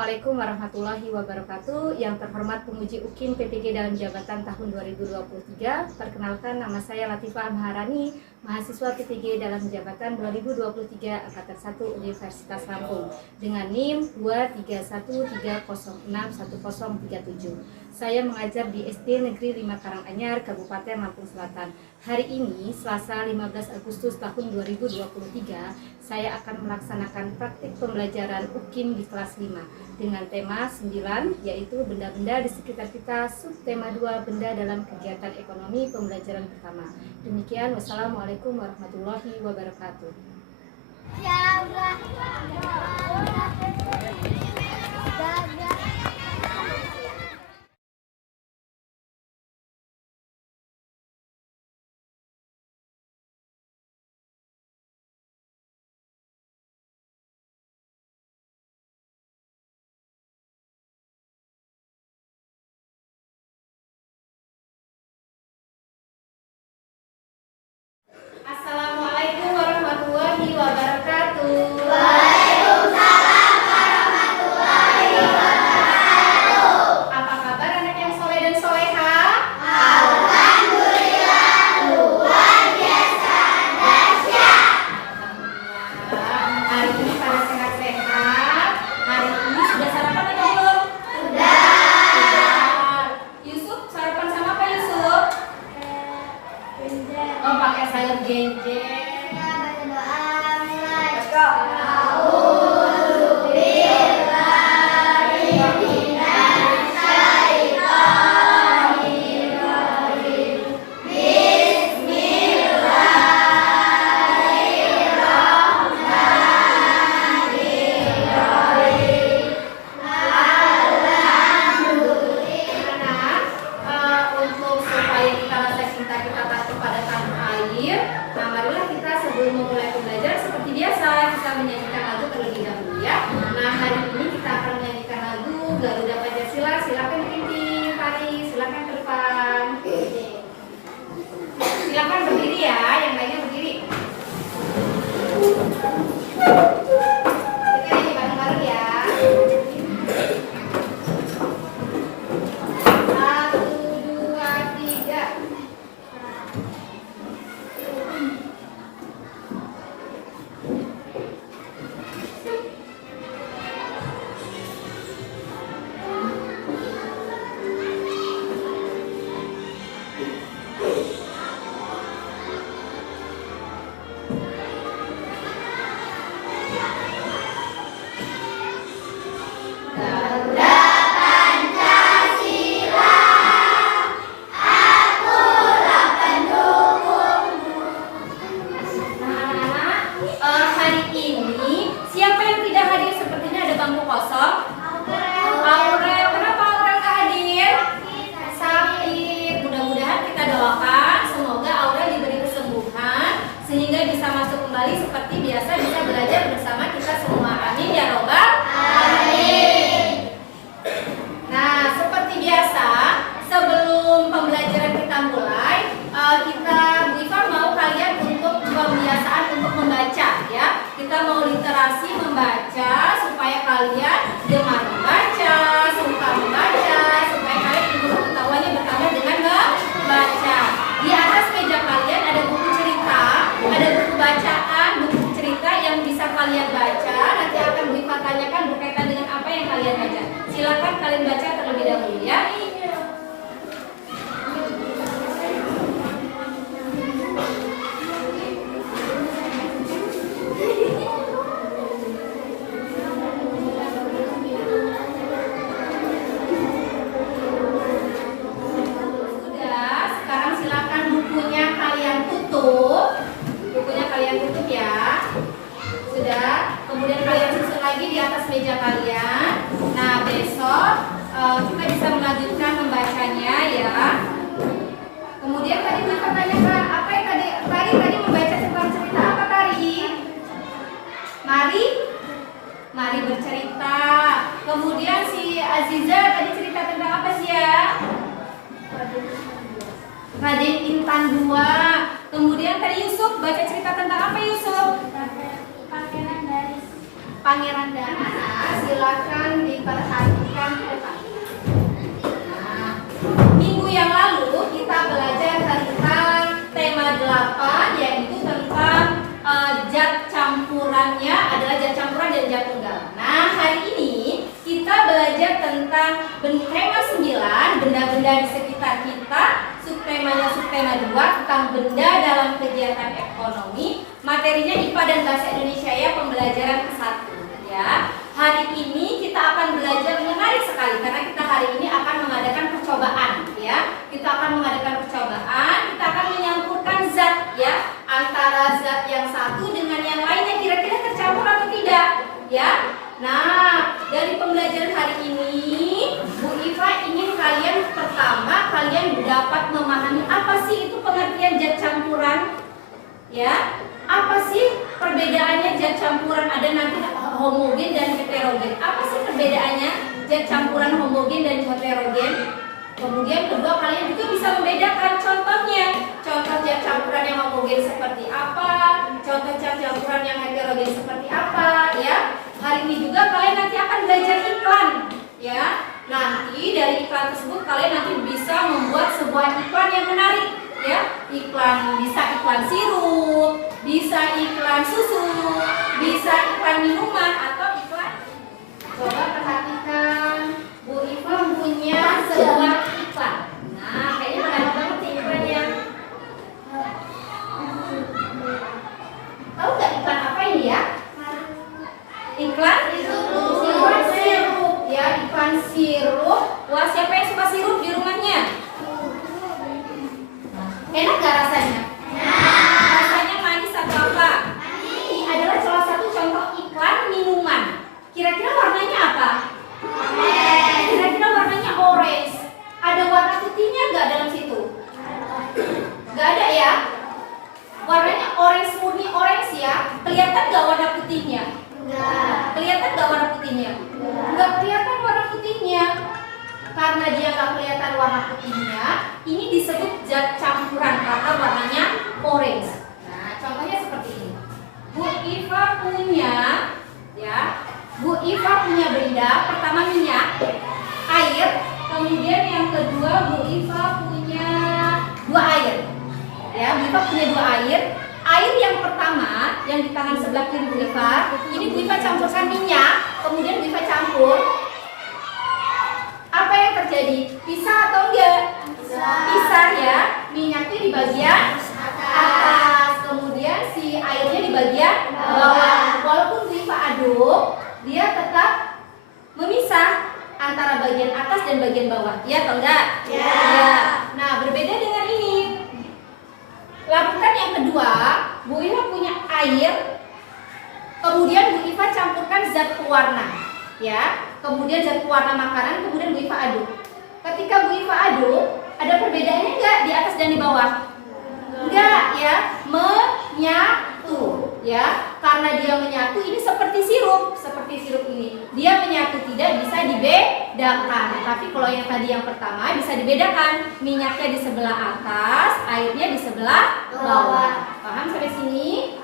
Assalamualaikum warahmatullahi wabarakatuh. Yang terhormat penguji UKIM PTG dalam jabatan tahun 2023. Perkenalkan, nama saya Latifah Maharani, mahasiswa PTG dalam jabatan 2023 Angkatan 1 Universitas Lampung dengan NIM 231306137. Saya mengajar di SD Negeri 5 Karanganyar, Kabupaten Lampung Selatan. Hari ini, Selasa 15 Agustus tahun 2023, saya akan melaksanakan praktik pembelajaran UKIM di kelas 5 dengan tema 9, yaitu benda-benda di sekitar kita, subtema 2, benda dalam kegiatan ekonomi pembelajaran pertama. Demikian, wassalamualaikum warahmatullahi wabarakatuh. Assalamualaikum warahmatullahi wabarakatuh. Waalaikumsalam warahmatullahi wabarakatuh. Apa kabar anak yang soleh dan soleha? Alhamdulillah, luar biasa dahsyat. Alhamdulillah. Hari ini pada sehat-sehat. Hari ini sudah sarapan atau belum? Sudah. Yusuf, sarapan sama apa Yusuf? Oh, pakai sayur genjeng. Untuk supaya kita rasa cinta kita kepada tanah air, nah marilah kita sebelum memulai pembelajaran seperti biasa kita menyanyikan lagu terlebih dahulu ya. Nah hari ini kita akan menyanyikan lagu Garuda Pancasila. Silakan dipimpin, Pari, silakan ke depan. Silakan berdiri ya, yang lainnya berdiri. Kita nyanyi bareng-bareng ya. 1, 2, 3. Garuda Pancasila, akulah pendukungmu. Anak-anak, hari ini siapa yang tidak hadir? Sepertinya ada bangku kosong. Aurel, kenapa Aurel nggak hadir? Sakit. Mudah-mudahan kita doakan semoga Aurel diberi kesembuhan sehingga bisa masuk kembali seperti biasa, bisa belajar bersama kita semua. Amin ya robbal alamin. Nah, seperti biasa, sebelum pembelajaran kita mulai, kita Bu Iva mau kalian untuk pembiasaan untuk membaca ya. Kita mau literasi membaca supaya kalian gemar membaca, suka membaca, supaya kalian ilmu pengetahuannya bertambah dengan membaca. Di atas meja kalian ada buku cerita, ada buku bacaan, buku cerita yang bisa kalian baca. Nanti akan Bu Iva tanyakan berkaitan dengan apa yang kalian baca. Silakan kalian baca terlebih dahulu ya. Sudah, sekarang silakan bukunya kalian tutup. Bukunya kalian tutup ya. Sudah, kemudian kalian susun lagi di atas meja kalian. Nah, besok kita bisa melanjutkan membacanya ya. Kemudian tadi kita tanyakan apa yang tadi membaca tentang cerita apa tadi? Mari bercerita. Kemudian si Aziza tadi cerita tentang apa sih ya? Raden Intan 2. Kemudian tadi Yusuf baca cerita tentang apa Yusuf? Pangeran dari Pangeran Dana, silakan diperhatikan ke depan. Nah, minggu yang lalu kita belajar tentang tema 8, yaitu tentang zat campurannya adalah zat campuran dan zat tunggal. Nah, hari ini kita belajar tentang tema 9, benda-benda di sekitar kita. Subtemanya subtema 2 tentang benda dalam kegiatan ekonomi. Materinya IPA dan Bahasa Indonesia ya, pembelajaran ke-1 ya. Hari ini kita akan belajar menarik sekali karena kita hari ini akan mengadakan percobaan ya. Kita akan mengadakan percobaan, kita akan menyampurkan zat ya, antara zat yang satu dengan yang lainnya kira-kira tercampur atau tidak ya. Nah, dari pembelajaran hari ini Bu Iva ingin kalian pertama kalian dapat memahami apa sih itu pengertian zat campuran ya. Apa sih perbedaannya zat campuran, ada nanti homogen dan heterogen. Apa sih perbedaannya zat campuran homogen dan heterogen? Kemudian kedua, kalian juga bisa membedakan contohnya. Contoh zat campuran yang homogen seperti apa? Contoh zat campuran yang heterogen seperti apa ya? Hari ini juga kalian nanti akan belajar iklan ya. Nanti dari iklan tersebut kalian nanti bisa membuat sebuah iklan yang menarik ya. Iklan, bisa iklan sirup, bisa iklan susu, bisa iklan minuman atau iklan. Coba perhatikan, Bu Iva punya sebuah iklan. Nah, kayaknya menarik banget nih iklannya. Tahu nggak iklan apa ini ya? Iklan sirup ya, iklan sirup. Wah, siapa yang suka sirup di rumahnya? Enak gak rasanya? Rasanya manis atau apa? Ini adalah salah satu contoh iklan minuman. Kira-kira warnanya apa? Kira-kira warnanya orange. Ada warna putihnya nggak dalam situ? Nggak ada ya? Warnanya orange, murni orange ya. Kelihatan nggak warna putihnya? Kelihatan nggak warna putihnya? Nggak kelihatan warna putihnya. Karena dia nggak kelihatan warna putihnya, ini disebut zat campuran karena warnanya orange. Nah, contohnya seperti ini. Bu Iva punya, ya, Bu Iva punya benda. Pertama minyak, air. Kemudian yang kedua Bu Iva punya 2 air. Ya, Bu Iva punya 2 air. Air yang pertama yang di tangan sebelah kiri Bu Iva, ini Bu Iva campurkan minyak, kemudian Bu Iva campur. Apa yang terjadi? Pisah atau enggak? Pisah ya. Minyaknya di bagian atas, kemudian si airnya di bagian bawah. Walaupun Bu Iva aduk, dia tetap memisah antara bagian atas dan bagian bawah. Iya atau enggak? Ya. Nah, berbeda dengan ini. Lakukan yang kedua, Bu Iva punya air, kemudian Bu Iva campurkan zat pewarna. Ya, kemudian zat pewarna makanan, kemudian Bu Iva aduk. Ketika Bu Iva aduk, ada perbedaannya enggak di atas dan di bawah? Enggak ya, menyatu ya. Karena dia menyatu, ini seperti sirup ini. Dia menyatu, tidak bisa dibedakan. Tapi kalau yang tadi yang pertama bisa dibedakan. Minyaknya di sebelah atas, airnya di sebelah bawah. Paham sampai sini?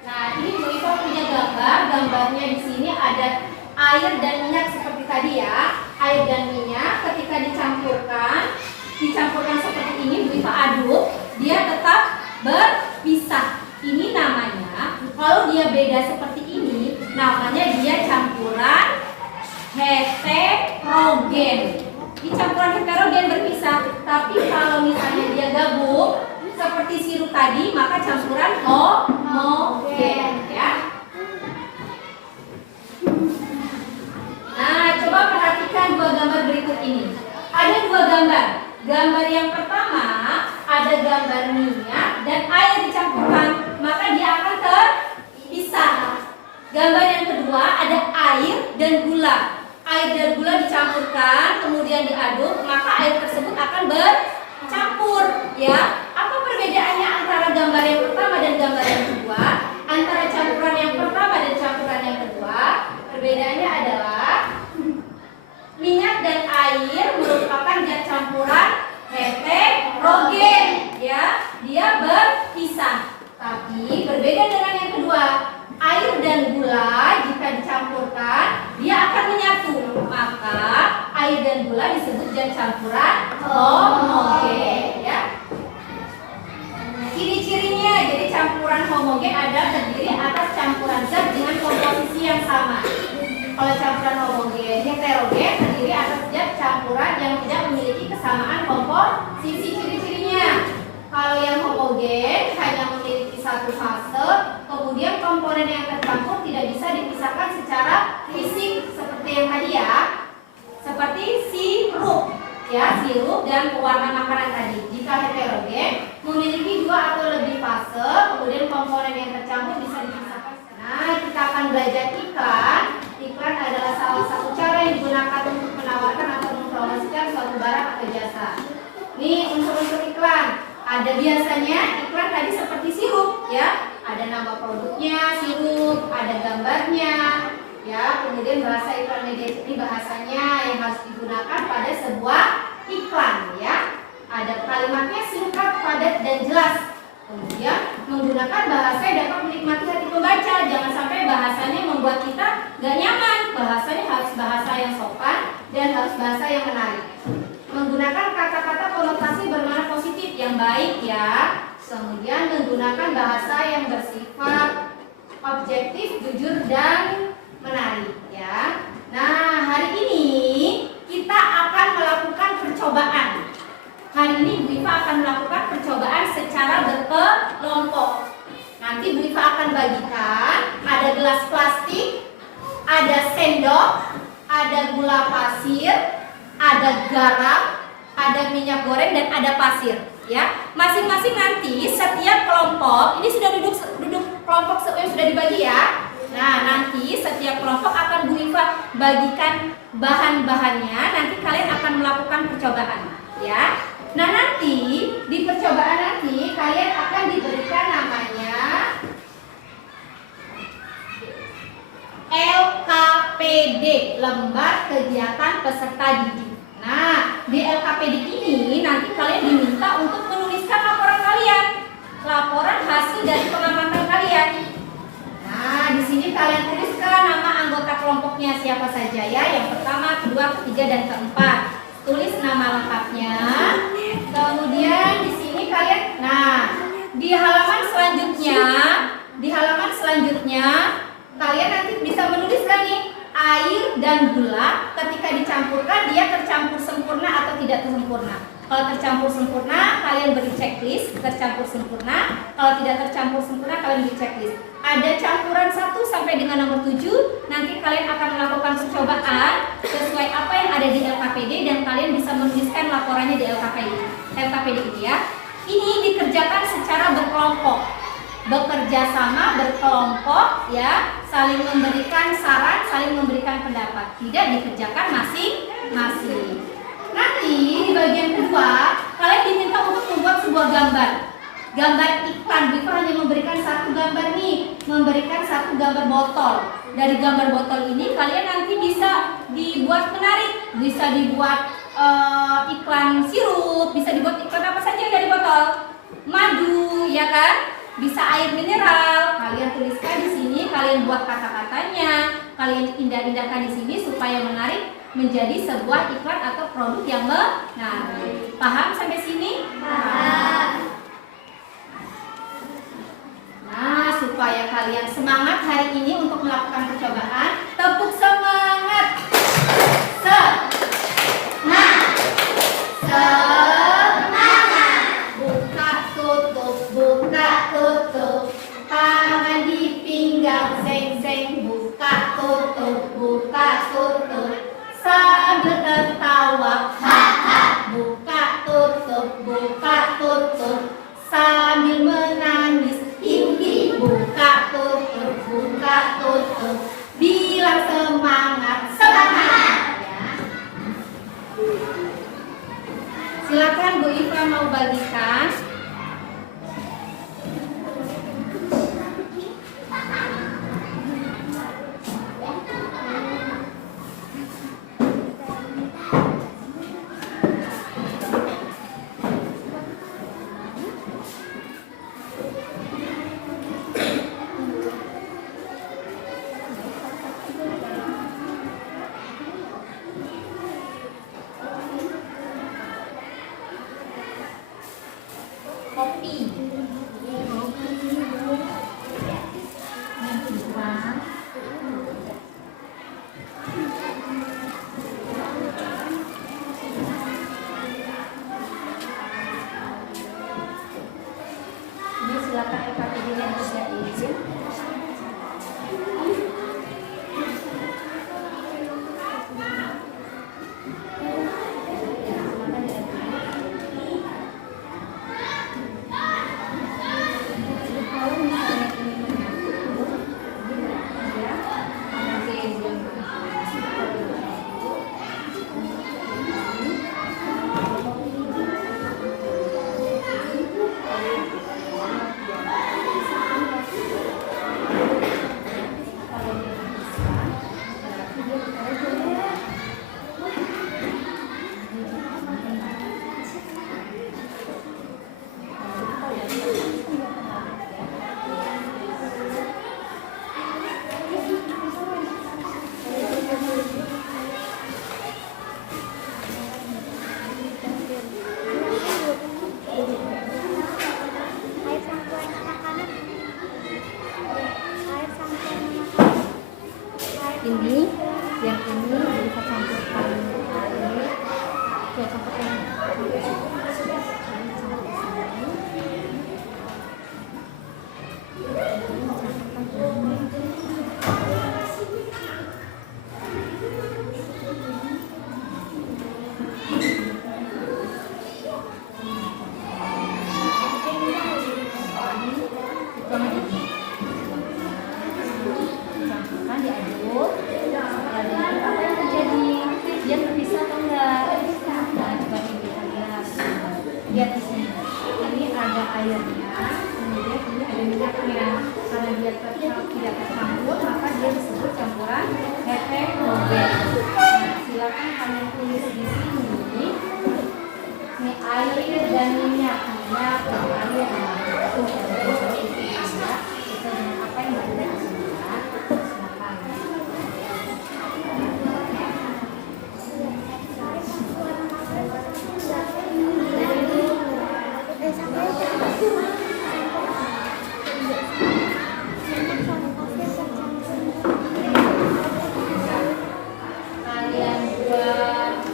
Nah, ini Bu Iva punya gambar. Gambarnya di sini ada air dan minyak seperti tadi ya. Air dan minyak ketika dicampurkan seperti ini, Bu Iva aduk, dia tetap berpisah. Ini namanya, kalau dia beda seperti ini, namanya dia campuran heterogen. Di campuran heterogen berpisah, tapi kalau misalnya dia gabung seperti sirup tadi, maka campuran homogen ya. Nah, coba perhatikan 2 gambar berikut ini. Ada 2 gambar. Gambar yang pertama ada gambar minyak dan air dicampurkan, maka dia akan terpisah. Gambar yang kedua ada air dan gula. Air dan gula dicampurkan, kemudian diaduk, maka air tersebut akan bercampur ya. Apa perbedaannya antara gambar yang pertama dan gambar yang kedua? Antara campuran yang pertama dan campuran yang kedua, perbedaannya adalah minyak dan air merupakan zat campuran heterogen ya. Dia berpisah. campuran zat dengan komposisi yang sama. Kalau campuran homogen, heterogen terdiri atas zat campuran yang tidak memiliki kesamaan komposisi ciri-cirinya. Kalau yang homogen hanya memiliki satu fase, kemudian komponen yang tercampur tidak bisa dipisahkan secara fisik seperti yang tadi ya. Seperti sirup, ya, sirup dan pewarna makanan tadi. Jika heterogen memiliki dua atau lebih fase, kemudian komponen yang tercampur bisa dipisahkan. Nah, kita akan belajar iklan. Iklan adalah salah satu cara yang digunakan untuk menawarkan atau mempromosikan suatu barang atau jasa. Nih unsur-unsur iklan. Ada biasanya iklan tadi seperti sirup, ya. Ada nama produknya, sirup, ada gambarnya, ya. Kemudian bahasa iklan media ini bahasanya yang harus digunakan pada sebuah iklan, ya. Ada kalimatnya singkat, padat, dan jelas. Kemudian menggunakan bahasa yang dapat menikmati hati pembaca. Jangan sampai bahasanya membuat kita gak nyaman. Bahasanya harus bahasa yang sopan dan harus bahasa yang menarik. Menggunakan kata-kata konotasi bermakna positif yang baik ya. Kemudian menggunakan bahasa yang bersifat objektif, jujur, dan menarik ya. Nah, hari ini kita akan melakukan percobaan. Hari ini Bu Iva akan melakukan percobaan secara berkelompok. Nanti Bu Iva akan bagikan, ada gelas plastik, ada sendok, ada gula pasir, ada garam, ada minyak goreng, dan ada pasir. Ya, masing-masing nanti setiap kelompok ini sudah duduk kelompok yang sudah dibagi ya. Nah, nanti setiap kelompok akan Bu Iva bagikan bahan-bahannya. Nanti kalian akan melakukan percobaan, ya. Nah, nanti di percobaan nanti kalian akan diberikan namanya LKPD, Lembar Kegiatan Peserta Didik. Nah, di LKPD ini nanti kalian diminta untuk menuliskan laporan kalian, laporan hasil dari pengamatan kalian. Nah, di sini kalian tuliskan nama anggota kelompoknya siapa saja ya, yang pertama, kedua, ketiga, dan keempat. Tulis nama lengkapnya. Kemudian di sini kalian, nah, di halaman selanjutnya kalian nanti bisa menuliskan nih air dan gula ketika dicampurkan dia tercampur sempurna atau tidak sempurna. Kalau tercampur sempurna kalian beri checklist tercampur sempurna, kalau tidak tercampur sempurna kalian beri checklist. Ada campuran 1 sampai dengan nomor 7. Nanti kalian akan melakukan percobaan sesuai apa yang ada di LKPD dan kalian bisa menuliskan laporannya di LKPD ini ya. Ini dikerjakan secara berkelompok, bekerja sama berkelompok ya, saling memberikan saran, saling memberikan pendapat, tidak dikerjakan masing-masing. Nanti di bagian kedua kalian diminta untuk membuat sebuah gambar iklan. Bipa hanya memberikan satu gambar nih, memberikan satu gambar botol. Dari gambar botol ini kalian nanti bisa dibuat menarik, bisa dibuat iklan sirup, bisa dibuat iklan apa saja dari botol, madu ya kan, bisa air mineral. Kalian tuliskan di sini, kalian buat kata-katanya, kalian indah-indahkan di sini supaya menarik menjadi sebuah iklan atau produk yang menarik. Paham sampai sini? Paham. Nah, supaya kalian semangat hari ini untuk melakukan percobaan, tepuk semangat. Semangat. Buka tutup, tangan di pinggang, seng-seng, buka tutup, sambil tertawa, haha, buka tutup, sambil menangis, hihi, buka tutup, bilang semangat ya. Silakan Bu Iva mau bagikan. Kopi. Ini yang ini bisa campurkan air, ya campurkan diaduk. Apa yang terjadi? Dia terpisah atau enggak? Nah, coba kita lihat. Lihat di sini. Ini ada airnya, kemudian ini ada minyaknya. Karena dia tidak tercampur, maka dia disebut campuran heterogen. Nah, silakan kalian tulis di sini. Ini air dan minyak dan air. Tuh, kita dengan apa yang berbeda di sini ya? Silakan. Kalian buat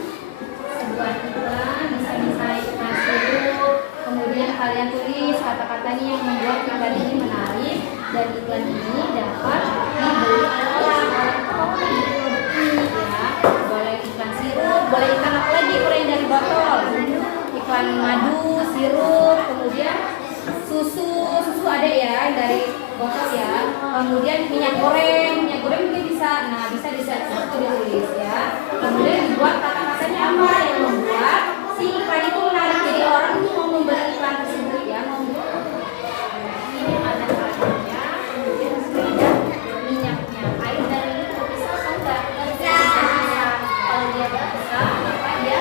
sebuah iklan, bisa iklan sirup, kemudian kalian tulis kata-katanya yang membuat iklan ini menarik, dan iklan ini dapat dibeli oleh orang produksi ya. Boleh iklan sirup, boleh iklan apa lagi kalau yang dari botol, iklan madu, sirup, kemudian susu ada ya yang dari botol ya, kemudian minyak goreng mungkin bisa, nah bisa ditulis ya. Kemudian dibuat kata-katanya apa yang membuat si iklan itu menarik, jadi orang itu mau membeli iklan tersebut ya. Ini ada airnya, kemudian ada minyaknya. Air dan minyak terpisah atau enggak? Kalau dia terpisah, maka dia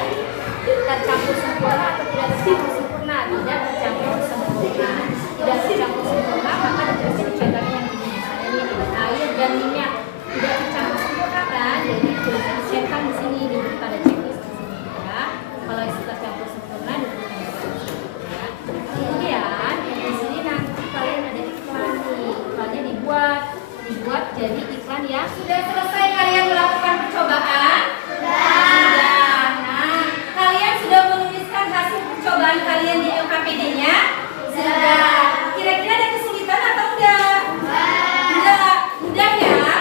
tercampur sempurna atau tidak tercampur sempurna? Tidak tercampur sempurna. Tidak tercampur sempurna, maka dituliskan di contohnya yang ini. Misalnya ini ada air dan minyak tidak tercampur sempurna kan? Jadi tulisnya dicekkan di sini, diberi tanda checklist di sini ya. Kalau tercampur sempurna diberi tanda checklist ya. Kemudian di sini nanti kalian ada iklan nih. Iklannya dibuat jadi iklan ya. Sudah selesai kalian melakukan percobaan? Sudah. Nah, kalian sudah menuliskan hasil percobaan kalian di LKPD-nya? Sudah. Kira-kira ada kesulitan atau enggak? Mudah ya.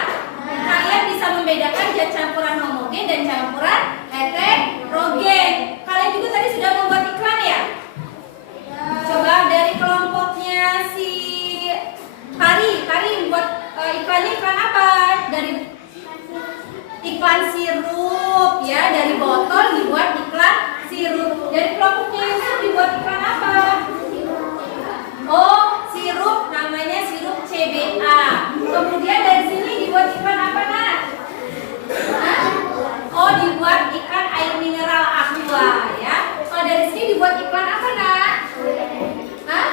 Kalian bisa membedakan zat campuran homogen dan campuran heterogen. Kalian juga tadi sudah membuat iklan ya? Coba dari kelompoknya si Pari buat iklannya iklan apa? Dari iklan sirup ya, dari botol dibuat iklan sirup. Dari kelompoknya Yusuf dibuat iklan apa? Oh, sirup, namanya sirup CBA. Kemudian dari sini dibuat iklan apa, Nak? Hah? Oh, dibuat iklan air mineral aqua ya. Kalau dari sini dibuat iklan apa, Nak? Hah?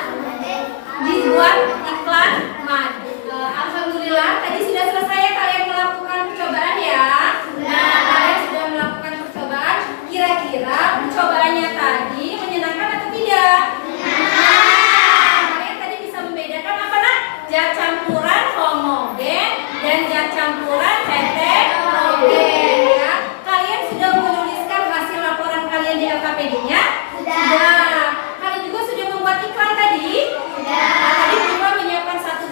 Dibuat iklan madu. Alhamdulillah tadi sudah selesai ya kalian melakukan percobaan ya. Nah, kalian sudah melakukan percobaan. Kira-kira percobaannya tadi menyenangkan atau tidak? Kalian tadi bisa membedakan apa, Nak? Zat campuran homogen dan zat campuran heterogen ya. Kalian sudah menuliskan hasil laporan kalian di LKPD-nya? Sudah. Kalian juga sudah membuat iklan tadi? Sudah. Nah, tadi Ibu menyiapkan satu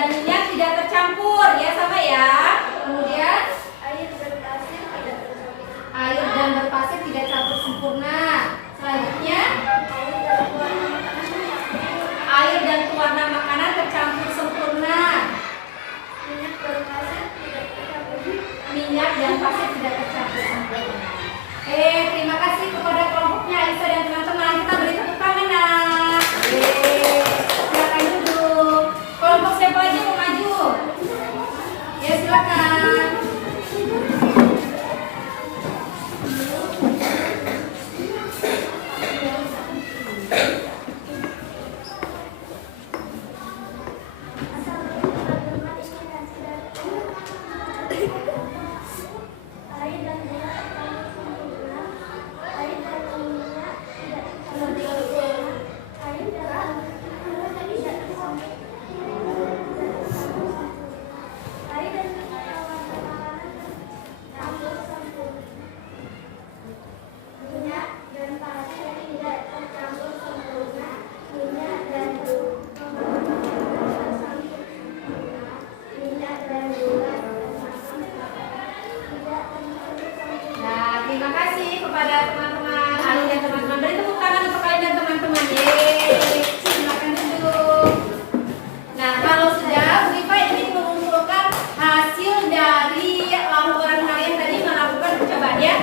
dan minyak tidak tercampur, ya sama ya. Kemudian air dan berpasir tidak campur sempurna. Selanjutnya air dan pewarna makanan tercampur sempurna. Minyak dan pasir tidak tercampur sempurna. Terima kasih kepada kelompoknya Aisyah dan teman-teman. Kita beri tepuk tangan, nak. Silakan duduk. Kelompok siapa aja mau maju? Ya, silakan. Nah, terima kasih kepada teman-teman Ali dan teman-teman. Beri tepuk tangan untuk kalian dan teman-teman. Yeay, silakan duduk. Nah, kalau sudah, Bu Ipa ini mengumpulkan hasil dari laporan kalian tadi melakukan percobaan ya.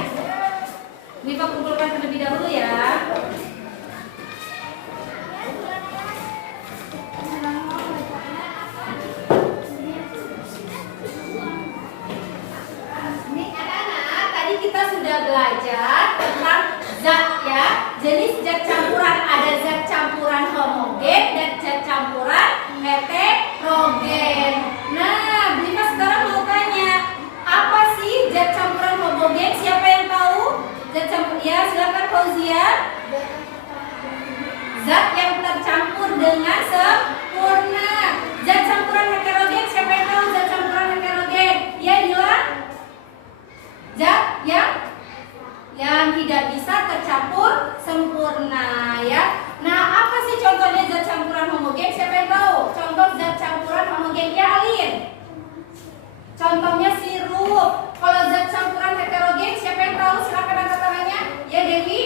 Bu Ipa kumpulkan terlebih dahulu ya. Kita sudah belajar tentang zat ya. Jenis zat campuran, ada zat campuran homogen dan zat campuran heterogen. Nah, Bu Ipa sekarang mau tanya, apa sih zat campuran homogen? Siapa yang tahu? Zat campur ya, silakan Fauzia. Zat yang tercampur dengan sempurna. Zat campuran heterogen, siapa yang tahu zat campuran heterogen? Ya, Dila. Zat yang tidak bisa tercampur sempurna ya. Nah, apa sih contohnya zat campuran homogen? Siapa yang tahu? Contoh zat campuran homogen ya, Alin. Contohnya sirup. Kalau zat campuran heterogen, siapa yang tahu? Silakan angkat tangannya. Ya, Dewi.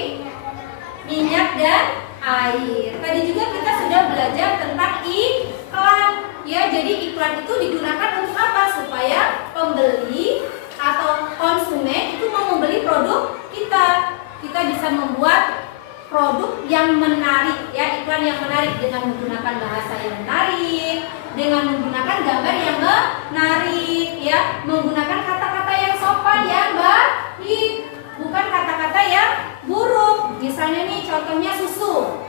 Minyak dan air. Tadi juga kita sudah belajar tentang iklan. Ya, jadi iklan itu digunakan untuk apa? Supaya pembeli atau konsumen itu mau membeli produk kita. Kita bisa membuat produk yang menarik ya, iklan yang menarik dengan menggunakan bahasa yang menarik, dengan menggunakan gambar yang menarik ya, menggunakan kata-kata yang sopan yang baik, bukan kata-kata yang buruk. Misalnya nih contohnya susu.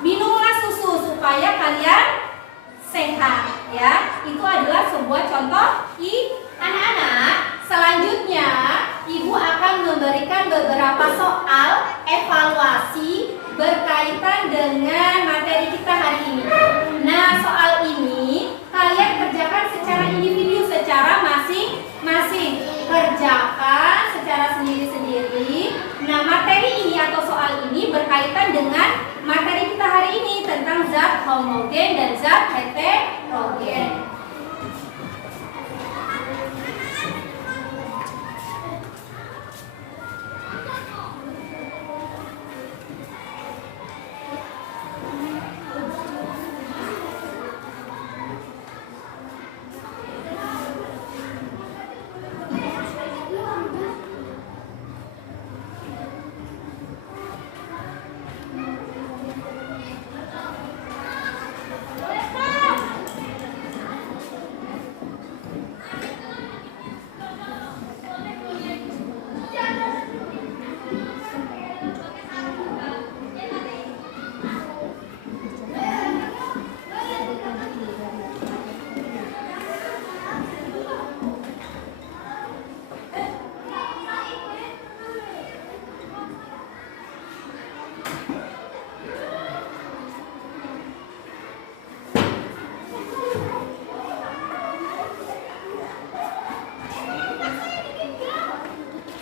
Minumlah susu supaya kalian sehat ya. Itu adalah sebuah contoh anak-anak. Selanjutnya, Ibu akan memberikan beberapa soal evaluasi berkaitan dengan materi kita hari ini. Nah, soal ini kalian kerjakan secara individu, secara masing-masing. Kerjakan secara sendiri-sendiri. Nah, materi ini atau soal ini berkaitan dengan materi kita hari ini tentang zat homogen dan zat heterogen.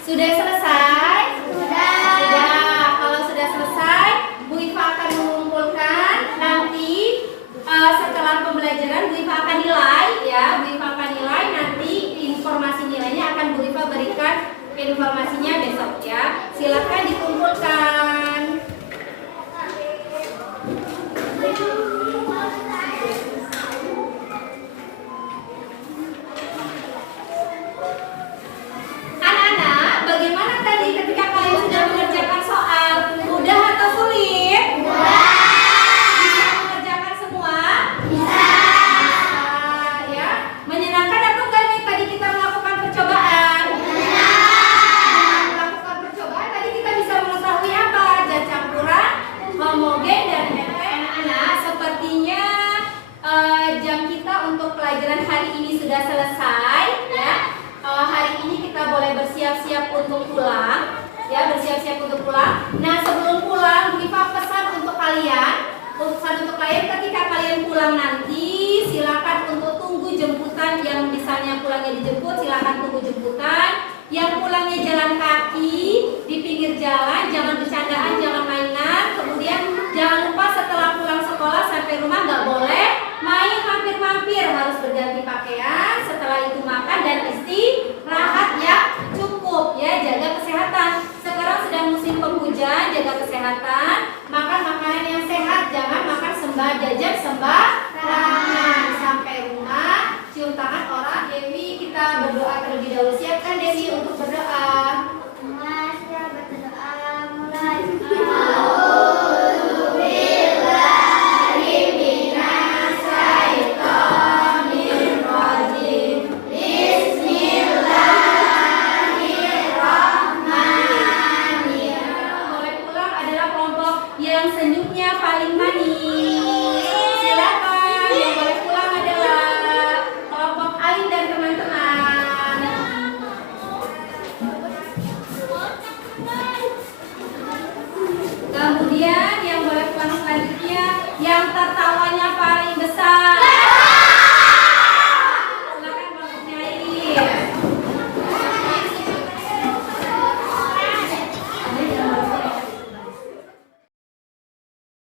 Sudah selesai? Sudah. Kalau sudah selesai, Bu Iva akan mengumpulkan. Nanti setelah pembelajaran Bu Iva akan nilai. sudah selesai ya. Hari ini kita boleh bersiap-siap untuk pulang ya, bersiap-siap untuk pulang. Nah, sebelum pulang, Bu Iva pesan untuk kalian, ketika kalian pulang nanti silakan untuk tunggu jemputan. Yang misalnya pulangnya dijemput, silakan tunggu jemputan. Yang pulangnya jalan kaki di pinggir jalan, jangan bercandaan, jangan mainan. Kemudian jangan lupa setelah pulang sekolah sampai rumah nggak boleh main mampir-mampir, harus berganti pakaian. Setelah itu makan dan istirahat ya, cukup ya, jaga kesehatan. Sekarang sedang musim penghujan, jaga kesehatan. Makan makanan yang sehat, jangan makan jajan sembarangan. Sampai rumah cium tangan orang. Dewi, kita berdoa terlebih dahulu. Siapkan Dewi untuk berdoa. Yang senyumnya paling manis.